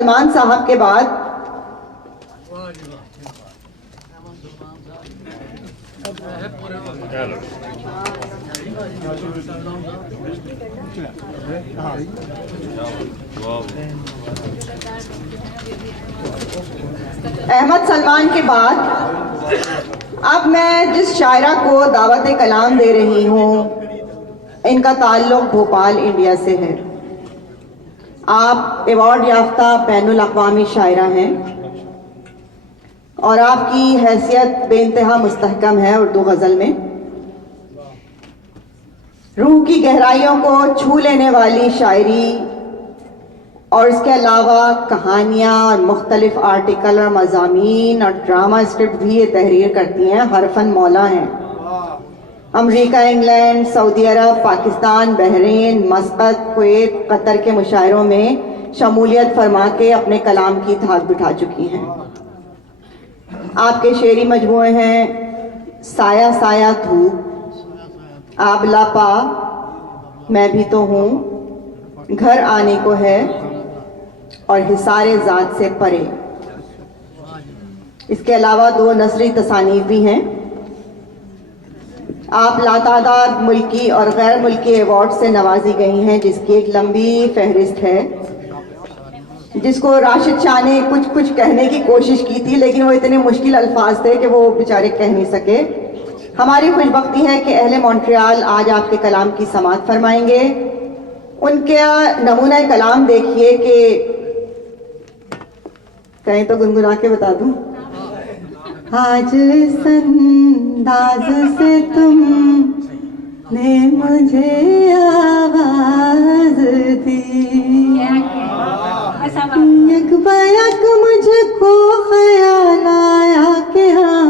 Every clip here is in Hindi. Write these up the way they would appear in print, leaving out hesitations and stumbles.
सलमान साहब के बाद अहमद सलमान के बाद अब मैं जिस शायरा को दावत कलाम दे रही हूँ, इनका ताल्लुक भोपाल इंडिया से है। आप अवार्ड याफ्ता बैनुल अक़वामी शायरा हैं और आपकी हैसियत बेइंतहा मुस्तहकम है उर्दू गज़ल में। रूह की गहराइयों को छू लेने वाली शायरी और इसके अलावा कहानियाँ और मुख्तलिफ आर्टिकल और मज़ामीन और ड्रामा स्क्रिप्ट भी ये तहरीर करती हैं। हरफन मौला हैं। America, England, Saudi Arabia, Pakistan, Bahrain, Muscat, Kuwait, Qatar के मुशायरों में शमूलियत फरमा के अपने कलाम की धाक बिठा चुकी हैं। आपके शेरी मजमूए हैं साया साया धूप, आबला पा, मैं भी तो हूँ, घर आने को है और हिसारे ज़ात से परे। इसके अलावा 2 नसरी तसानीफ भी हैं। आप लातादाद मुल्की और गैर मुल्की अवार्ड से नवाजी गई हैं, जिसकी एक लंबी फहरिस्त है, जिसको राशिद शाह ने कुछ कहने की कोशिश की थी, लेकिन वो इतने मुश्किल अल्फाज थे कि वो बेचारे कह नहीं सके। हमारी खुशबख्ती है कि अहले मॉन्ट्रियल आज आपके कलाम की समाअत फरमाएंगे। उनके नमूना कलाम देखिए कि कहीं तो गुनगुना के बता दूं। आज इस अंदाज से तुम ने मुझे आवाज दी, यक बयक मुझको ख्याल आया कि हाँ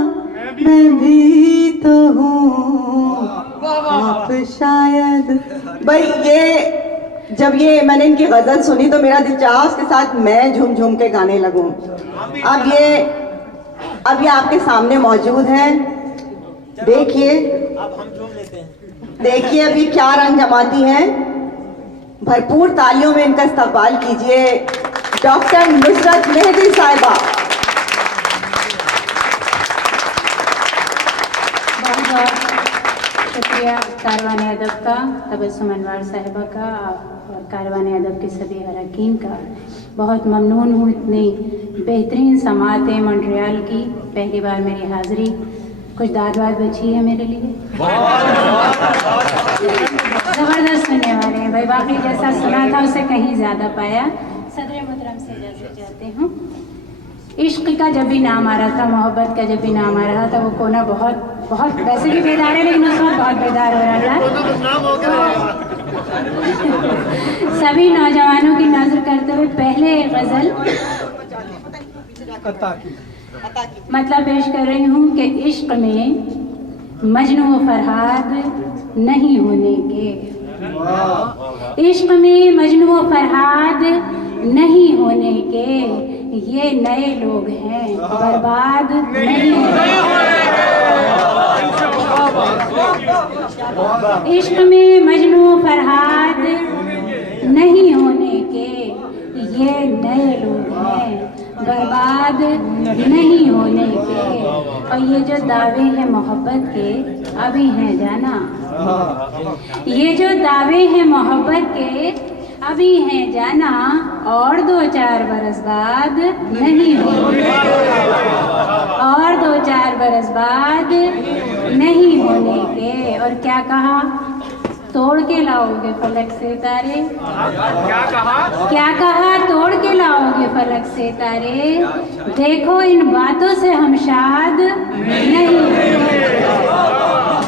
मैं भी तो हूँ आप शायद। भाई जब मैंने इनकी गजल सुनी तो मेरा दिल चाहा उसके साथ मैं झूम झूम के गाने लगूं। अब ये आपके सामने मौजूद हैं। देखिए अभी क्या रंग जमाती हैं। भरपूर तालियों में इनका इस्तकबाल कीजिए डॉक्टर नुसरत मेहदी साहिबा। बहुत बहुत शुक्रिया कारवान अदब का, तबस्सुम अनवार साहिबा का और कारवान अदब के सभी अरकान का। बहुत ममनून हूँ इतनी बेहतरीन समाअत मॉन्ट्रियल की। पहली बार मेरी हाज़िरी। कुछ दाद वाद बची है मेरे लिए। ज़बरदस्त सुनने वाले हैं भाई, बाकी जैसा सुना था उससे कहीं ज़्यादा पाया। सदर मुहतरम से इजाज़त चाहती हूँ। इश्क का जब भी नाम आ रहा था, मोहब्बत का जब भी नाम आ रहा था, वो कोना बहुत वैसे भी बेदार है, लेकिन उस वक्त बहुत बेदार हो रहा था। सभी नौजवानों की नजर करते हुए पहले गजल मतलब पेश कर रही हूँ कि इश्क में मजनू व फरहाद नहीं होने के, इश्क में मजनू व फरहाद नहीं होने के, ये नए लोग हैं बर्बाद नहीं होने। इश्क में मजनू फरहाद नहीं होने के, ये नए लोग हैं बर्बाद नहीं होने के। और ये जो दावे हैं मोहब्बत के अभी हैं जाना, ये जो दावे हैं मोहब्बत के अभी हैं जाना, और 2-4 बरस बाद नहीं होने, और 2-4 बरस बाद नहीं होने के। और क्या कहा? तोड़ के लाओगे फलक से तारे, क्या कहा? तोड़ के लाओगे फलक से तारे, देखो इन बातों से हम शाद नहीं,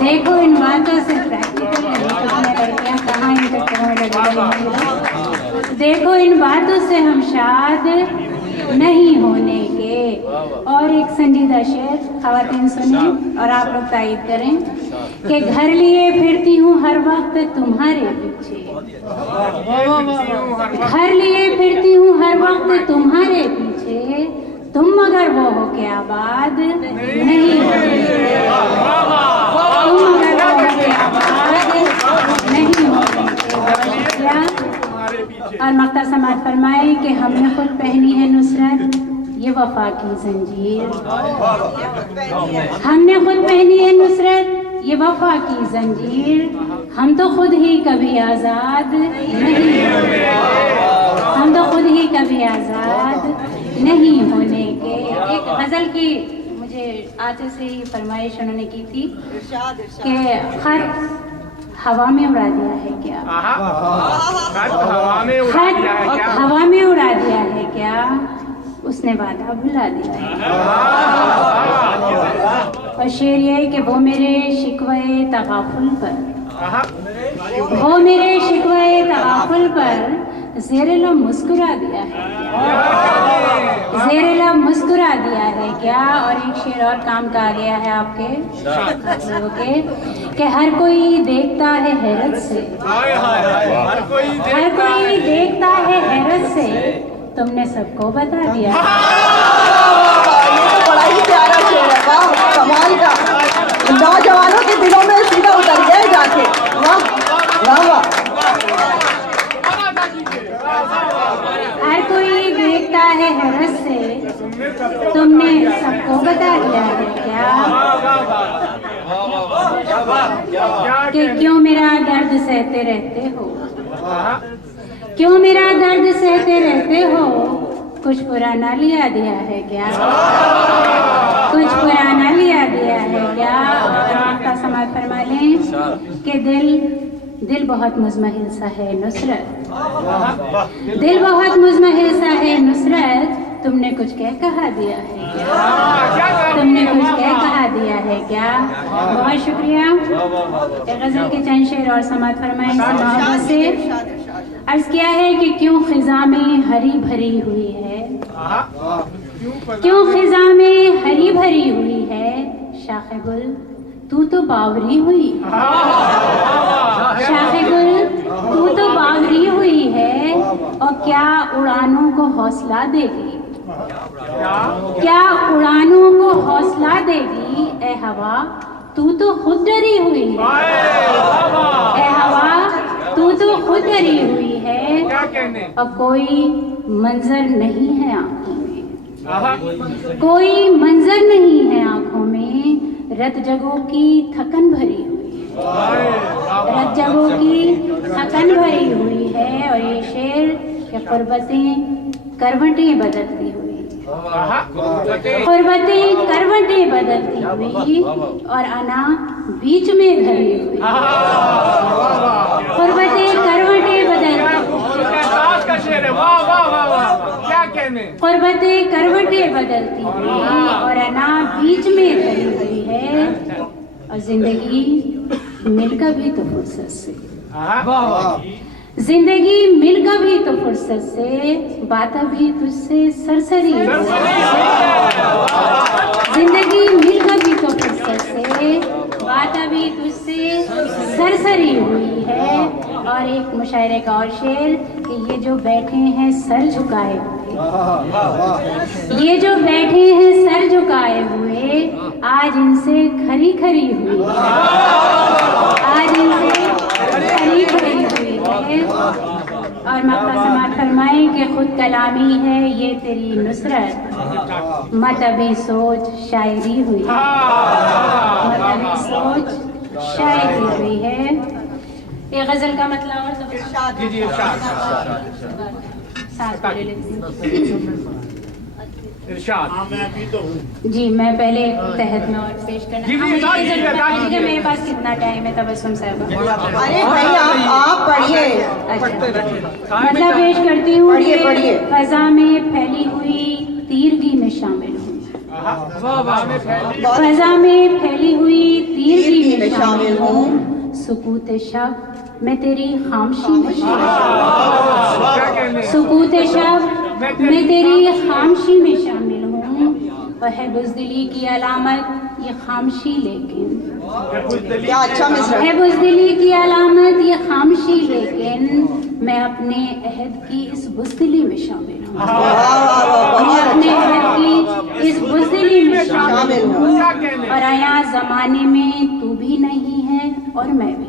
देखो इन बातों से लड़कियां कहाँ इन चक्करों में लगी, देखो इन बातों से हम शाद नहीं होने के। और एक संजीदा शेर ख़वातीन सुने और आप लोग तायीद करें कि घर लिए फिरती हूँ हर वक्त तुम्हारे पीछे, घर लिए फिरती हूँ हर वक्त तुम्हारे पीछे, तुम मगर वो हो के आबाद नहीं होने के, तुम मगर वो हो के आबाद नहीं होने के। और मख्तर समात फरमाए कि हमने खुद पहनी है नुसरत ये वफा की जंजीर, हमने खुद पहनी है नुसरत ये वफा की जंजीर, हम तो खुद ही कभी आज़ाद नहीं, हम तो खुद ही कभी आज़ाद नहीं होने के। एक गज़ल की मुझे आते से ही फरमाइश उन्होंने की थी कि खत हवा में उड़ा दिया है क्या, खत हवा में उड़ा दिया है क्या, उसने वादा भुला दिया है। और शेर ये है कि वो मेरे शिकवे तगाफुल पर, वो मेरे शिकवे तगाफुल पर ज़ेरे लब मुस्कुरा दिया है क्या, ज़ेरे लब मुस्कुरा दिया है क्या। और एक शेर और काम का आ गया है आपके ओके कि हर कोई देखता है हैरत से, हर कोई देखता है हैरत से, तुमने सबको बता दिया। ये तो बड़ा ही प्यारा शेर है, वाह कमाल का, नौजवानों के दिलों में सीधा उतर गया जाके, वाह वाह वाह। हर कोई देखता है हैरत से, तुमने सबको बता दिया है क्या कि क्यों मेरा दर्द सहते रहते हो, क्यों मेरा दर्द सहते रहते हो, कुछ पुराना लिया दिया है क्या, कुछ पुराना लिया दिया है क्या। आपका समाज फरमा लें कि दिल बहुत मुज़महिल सा है नुसरत, दिल बहुत मुज़महिल सा है नुसरत, तुमने कुछ कह कहा दिया है क्या, तुमने कुछ कह कहा दिया है क्या। बहुत शुक्रिया। गज़ल के चंद शेर और समात फरमाएं मोहब्बत से। अर्ज किया है कि क्यों खिज़ा में हरी भरी हुई है, क्यों खिज़ा में हरी भरी हुई है, शाखे गुल तू तो बावरी हुई, शाखे गुल तू तो बावरी हुई है, और क्या उड़ानों को हौसला देगी, क्या उड़ानों को हौसला देगी, ए हवा तू तो खुद डरी हुई है, ए हवा तू तो खुद डरी हुई है, और कोई मंजर नहीं है आंखों में, कोई मंजर नहीं है आंखों में, रत जगों की थकन भरी हुई है, रत जगों की थकन भरी हुई है। और ये शेर के क़ुर्बतें करवटें बदलती हुई, क़ुर्बतें करवटें बदलती हुई, और अना बीच में धरी हुई, क़ुर्बतें करवटें बदलती, क़ुर्बतें करवटें बदलती हुई, और अना बीच में धरी हुई है, और जिंदगी मिल कभी तो फुर्सत से, जिंदगी मिल कभी तो फुर्सत से, बात भी तुझसे सरसरी, जिंदगी मिल कभी तो फुर्सत से, बात भी तुझसे सरसरी हुई है। और एक मुशायरे का और शेर कि ये जो बैठे हैं सर झुकाए हुए, ये जो बैठे हैं सर झुकाए हुए, आज इनसे खरी खरी हुई, आज इनसे खरी खरी हुई है। और मक्का समात फरमाए कि खुद कलामी है ये तेरी नुसरत, मत अभी सोच शायरी हुई, मत अभी सोच शायरी हुई है। ये गजल का मतलब और जी मैं पहले तहत में और पेश करना, मेरे पास कितना टाइम है तबस्सुम साहब? अरे भाई आप पढ़िए। मतलब पेश करती हूँ, फजा में फैली हुई तीरगी में शामिल हूँ, फजा में फैली हुई तीरगी में शामिल हूँ, सुकूत शब मैं तेरी खामशी में शामिल, सुकूत शब मैं तेरी खामशी में शामिल हूँ, और है बुज़दिली की अलामत ये खामशी, लेकिन क्या अच्छा मिसरा है बुज़दिली की अलामत ये खामशी, लेकिन मैं अपने अहद की इस बुज़दिली में शामिल हूँ, मैं अपने अहद की इस बुज़दिली में शामिल हूँ, और आया ज़माने में तू भी नहीं है और मैं भी,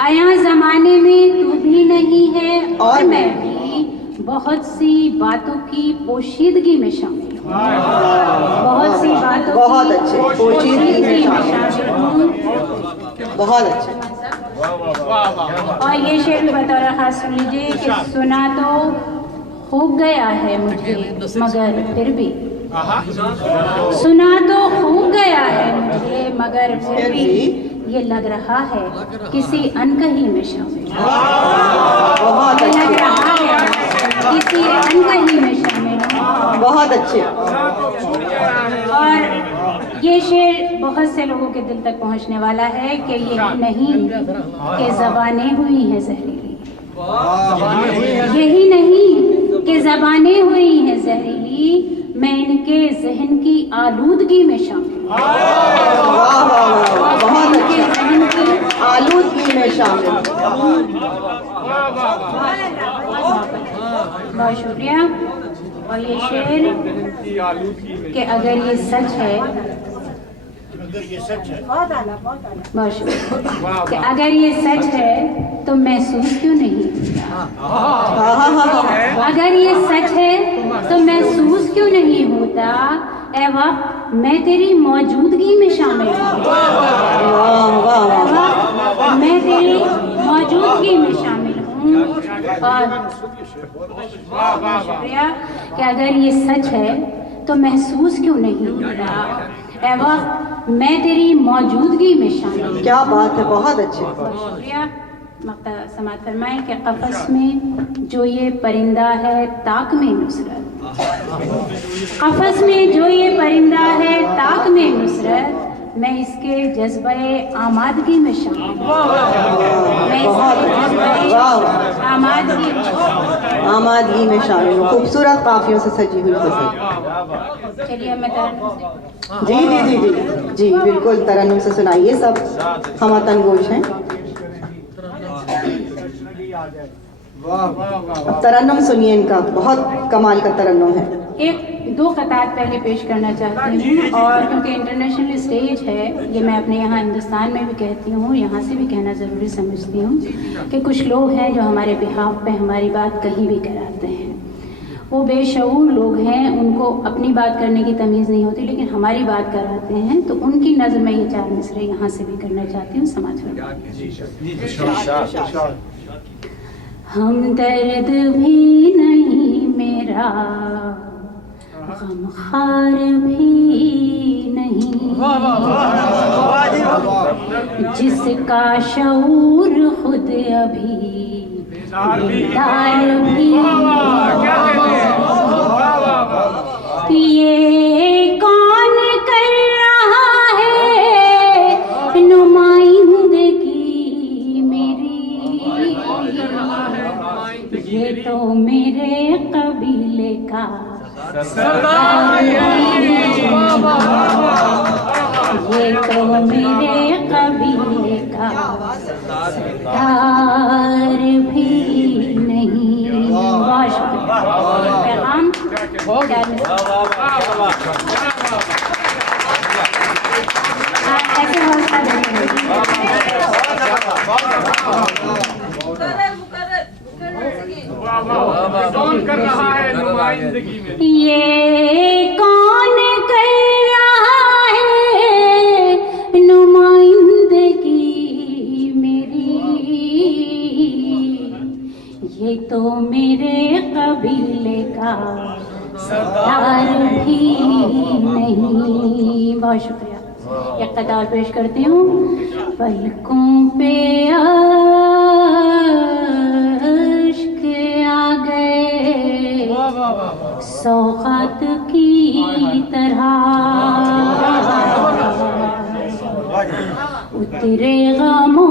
आया जमाने में तू भी नहीं है और और मैं भी बहुत सी बातों की पोशीदगी में शामिल हूँ। बहुत सी बातों बहुत की अच्छे, पोशीदगी में शामिल हूँ। बहुत अच्छे। और ये शेर भी बतौर खास सुन लीजिए कि सुना तो हो गया है मुझे मगर फिर भी, सुना तो हो गया है मुझे मगर फिर भी ये लग रहा है किसी अनकही में शामिल। बहुत ये लग अच्छे, रहा है किसी अनकही में शामिल हूँ। बहुत अच्छे। और ये शेर बहुत से लोगों के दिल तक पहुंचने वाला है कि यही नहीं कि ज़बानें हुई हैं जहरीली, यही नहीं कि ज़बानें हुई हैं जहरीली, मैं इनके जहन की आलूदगी में शामिल हूँ। वाह वाह वाह, बहुत इनके अच्छे। जहन की आलूदगी में शामिल। बहुत शुक्रिया। और ये शेर कि अगर ये सच है, बहुत शुक्रिया, कि अगर ये सच है तो महसूस क्यों नहीं होता, हाँ हाँ हाँ, अगर ये सच है तो महसूस क्यों नहीं होता, ए वक्त मैं तेरी मौजूदगी में शामिल हूँ। वाह वाह वाह, मैं तेरी मौजूदगी में शामिल हूँ। और शुक्रिया कि अगर ये सच है तो महसूस क्यों नहीं होता, ए वक्त मैं तेरी मौजूदगी में शामिल हूँ। क्या बात है, बहुत अच्छे। शुक्रिया। मक्ता समात फरमाएं कि कफस में जो ये परिंदा है ताक में नुसरत, कफस में जो ये परिंदा है ताक में नुसरत, मैं इसके जज्बे आमादगी में शामिल हूँ। मैं इसके जज्बे आमादगी आमादगी में शामिल हूँ। खूबसूरत काफियों से सजी हुई फसल। चलिए मैं तरन्नुम जी जी जी जी जी, बिल्कुल तरन्नुम से सुनाइए, सब हम तनगोश हैं। तरन्नुम सुनिए इनका, बहुत कमाल का तरन्नुम है। एक दो कतार पहले पेश करना चाहती हूँ, और क्योंकि इंटरनेशनल स्टेज है, ये मैं अपने यहाँ हिंदुस्तान में भी कहती हूँ, यहाँ से भी कहना ज़रूरी समझती हूँ कि कुछ लोग हैं जो हमारे बिहाफ पे हमारी बात कहीं भी कराते हैं। वो बेशऊर लोग हैं, उनको अपनी बात करने की तमीज़ नहीं होती, लेकिन हमारी बात कराते हैं, तो उनकी नज़र में ये चार मिसरे यहाँ से भी करना चाहती हूँ। समाज में हम दर्द भी नहीं मेरा, गमखार भी नहीं, जिसका शऊर खुद अभी बेदार भी, ये कौन कर रहा है नुमाइंदगी मेरी, ये तो मेरे कबीले का सरदार, ये तो मेरे कबीले का सरदार भी नहीं। बहुत शुक्रिया। पैगाम ऐसे हौसला कर रहा है नुमाइंदगी में, ये कौन कर रहा है नुमाइंदगी मेरी, ये तो मेरे कबीले का सरदार भी नहीं। बहुत शुक्रिया। एक कतार पेश करती हूँ। पलकों पे सौगात की तरह उतरे गमों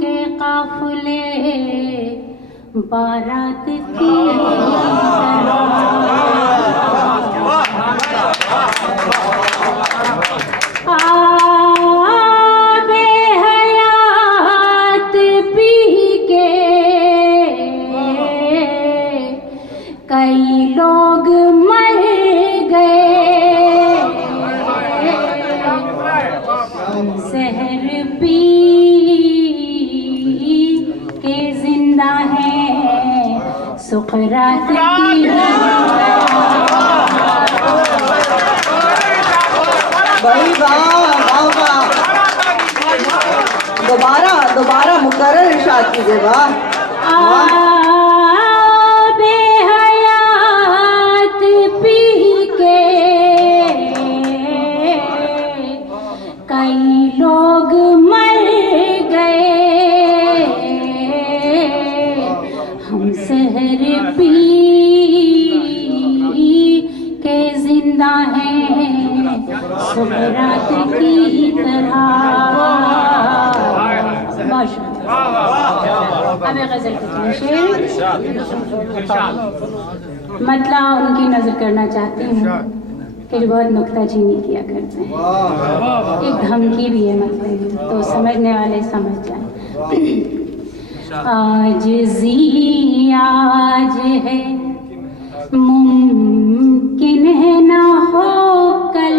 के काफिले बारात की कई लोग मर गए, शहर रात की भाई वाह वाह वाह, दोबारा दोबारा मुकर्रर इरशाद कीजिए। वाह आबे हयात पी के कई लोग मर गए, हम सहर पी के जिंदा हैं सुबह रात की तरह। अब एक गजल की शेर मतला उनकी नजर करना चाहती हूँ कि जो बहुत नुक्ताचीनी किया करते हैं, एक धमकी भी है मतलब, तो समझने वाले समझ जाए। आज जी आज है मुमकिन है ना हो कल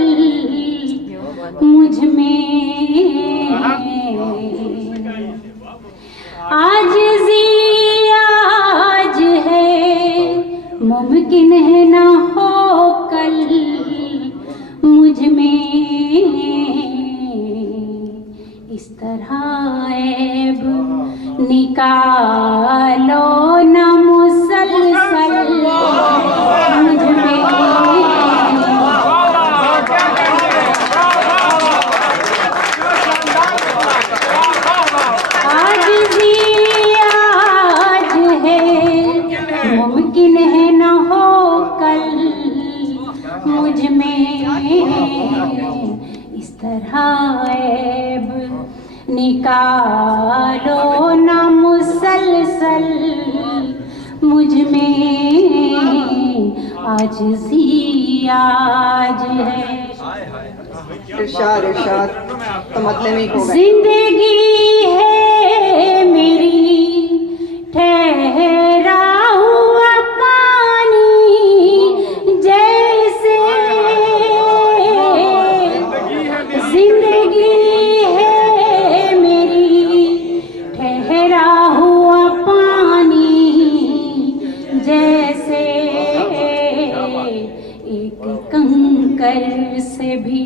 मुझ में, आज जी आज है मुमकिन है ना हो कल मुझ में, इस तरह ऐब निकालो न मुसलसल मुझ में। आज जी आज है मुमकिन है न हो कल मुझ में, इस तरह ऐब निकालो न मुसलसल मुझ में, आज जी आज है। इरशाद इरशाद तो मतलब नहीं होगा। जिंदगी है मेरी ठहरा हुआ पानी जैसे, जिंदगी है मेरी ठहरा हुआ पानी जैसे, एक कंकर से भी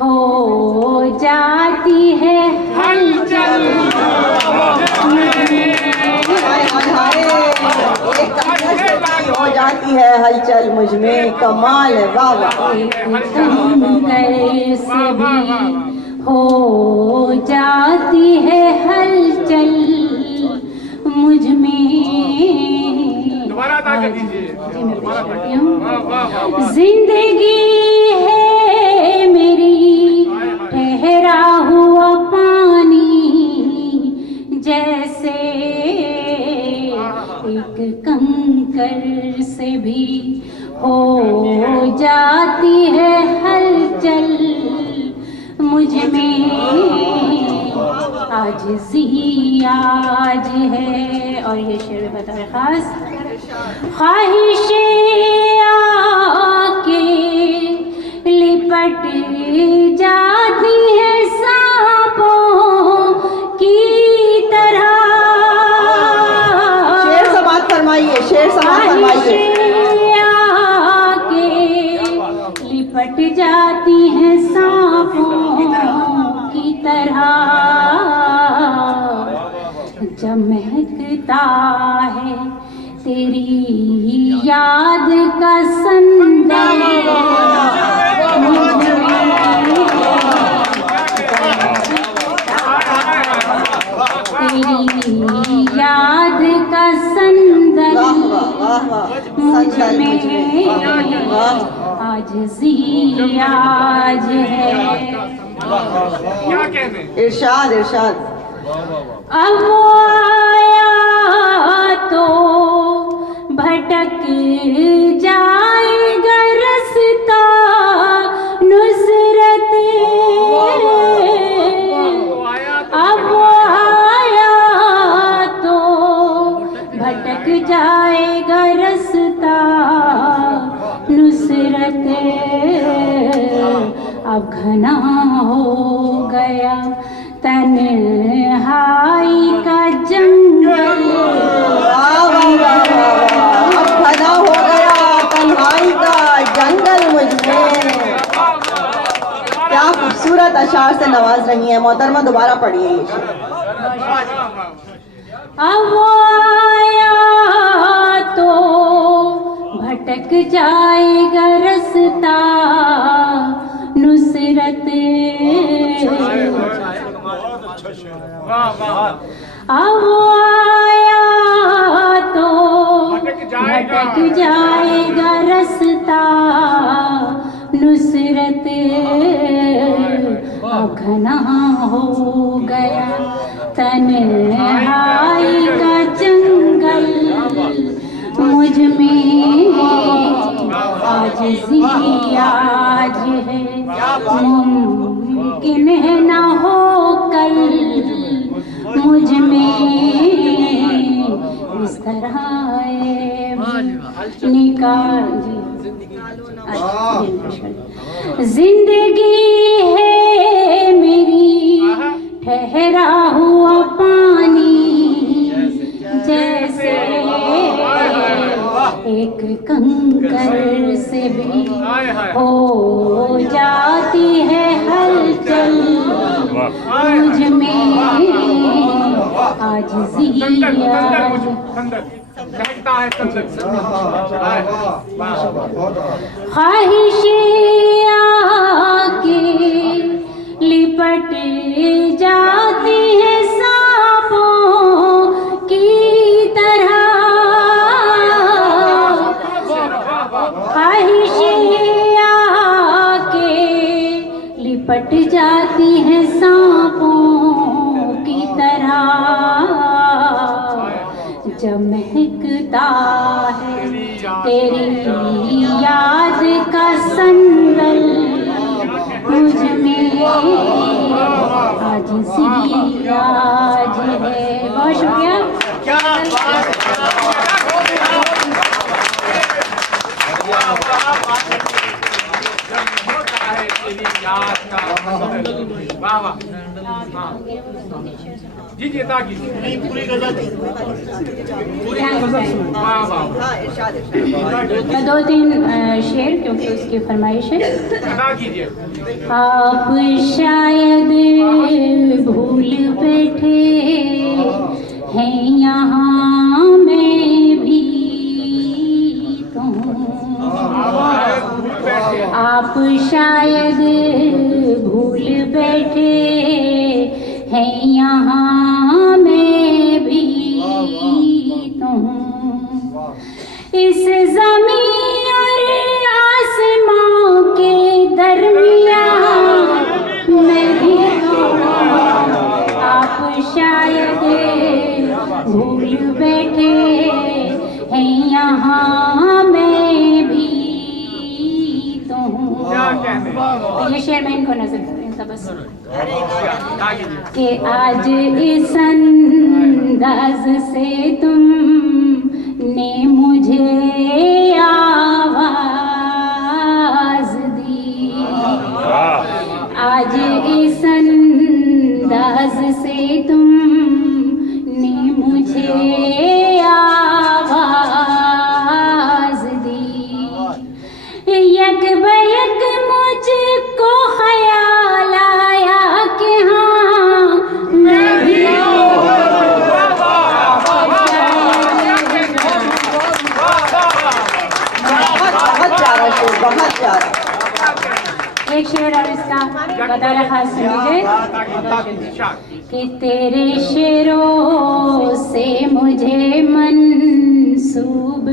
हो जाती है हलचल। एक कंकर से भी हो जाती है हलचल मुझ में, कमाल है। वाह वाह, कंकर से भी हो जाती है हलचल मुझ में। दोबारा अदा कर दीजिए। जिंदगी है मेरी ठहरा हुआ पानी जैसे, एक कंकर से भी हो जाती है हलचल मुझ में, आज जी आज है। और ये शेर बताए खास ख्वाहिशें आके लिपट जाती है सांपों की तरह, शेर समात फरमाइए, शेर समात फरमाइए। ख्वाहिशें आके लिपट जाती हैं सांपों की तरह, जब महकता है तेरी याद का संदर मुझ में, तेरी याद का संदर वाह वाह वाह वाह, मुझ संदल मुझ में। में, वाह आज जी आज है। क्या कहने? इरशाद इरशाद। अब वो आया तो भटक जाएगा रास्ता नुसरत, अब वो आया तो भटक जाएगा रास्ता नुसरत, अब घना हो गया तन्हाई का जंगल। वाह वाह वाह वाह, खूबसूरत अशार से नवाज रही हैं। मोहतरमा दोबारा पढ़िए ये शेर। अब वो आया तो भटक जाएगा रास्ता नुसरत। अब वो आया तो भटक जाएगा रास्ता नुसरत। घना हो गया तन्हाई का जंगल मुझ में आजिज़ी आज है मुमकिन है ना हो कल मुझ में इस तरह निकाल जिंदगी है मेरी ठहरा हुआ पानी जैसे एक कंकर से भी हो जाती है हलचल मुझ में आजिज़ी ख्वाहिशें आके लिपट जाती है सांपों की तरह। ख्वाहिशें आके लिपट जाती है सांपों की तरह। जब महकता है तेरी याद का संदल मुझ में आजिज़ी आज है। बहुत शुक्रिया। जी जी अदा कीजिए पूरी गजल दो तीन शेर क्योंकि उसकी फरमाइश है। अदा कीजिए। आप शायद भूल बैठे हैं यहाँ मैं भी तो आप शायद भूल बैठे हैं यहाँ मैं भी तो इस ज़मीन और आसमां के दरमियाँ मैं भी तो आप शायद भूल बैठे हैं यहाँ मैं भी तो ये शेर मैं इनको नजर करें बस कि आज इस अंदाज से तुमने मुझे आवाज दी। आज इस अंदाज से तुमने मुझे आवाज दी। यक बयक मुझको ख्याल आया कि हाँ मैं भी बहुत प्यारा शेर, बहुत प्यारा। एक शेर और इसका बता खास सुनिए कि तेरे शेरों से मुझे मंसूब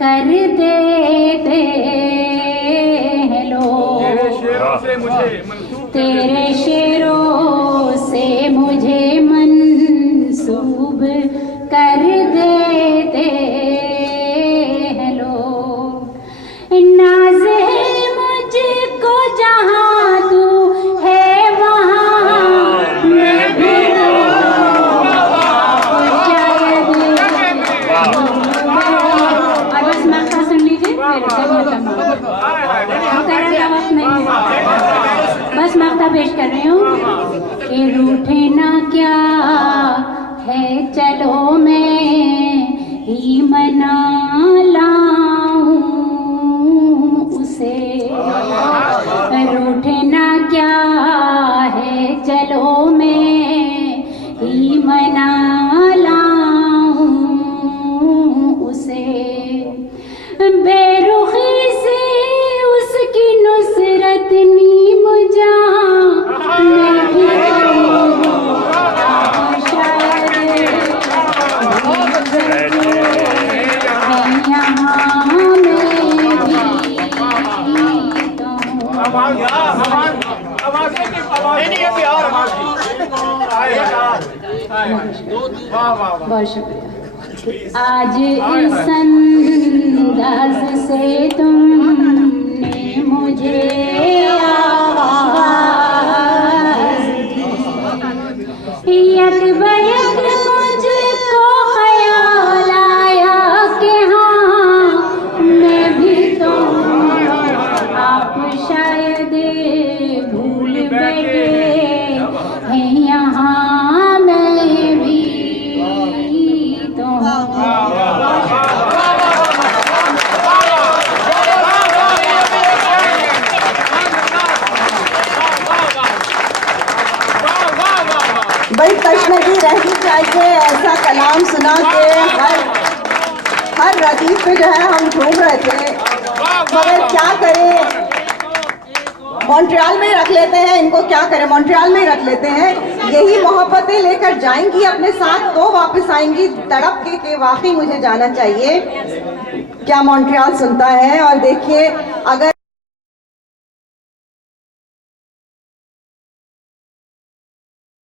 कर देते हैं लोग। तेरे शेरों से मुझे मंसूब कर देते हैं लोग। नाज़ है मुझको जहाँ तू है वहाँ मैं भी शायद। और बस मक्ता सुन लीजिए का वक्त नहीं है, बस मक्ता पेश कर रही हूँ कि रूठे ना क्या है चलो मैं ही मना लाऊं उसे। रूठे ना क्या बेरुखी से उसकी नुसरत नीम जहां मैं भी बहुत शुक्रिया। आज इस अंदाज से तुमने मुझे आवाज दी, यक बयक मुझको ख्याल आया कि हाँ मैं भी तो आप शायद भूल बैठे हैं यहाँ मैं भी तो हूँ। बड़ी तशनगी रहनी चाहिए ऐसा कलाम सुना के हर रदीफ पे जो है हम घूम रहे थे, मगर क्या करें, मॉन्ट्रियल में ही रख लेते हैं इनको, क्या करें मॉन्ट्रियल में ही रख लेते हैं। यही मोहब्बतें लेकर जाएंगी अपने साथ तो वापस आएंगी तड़प के वाकई मुझे जाना चाहिए। क्या मॉन्ट्रियल सुनता है। और देखिए अगर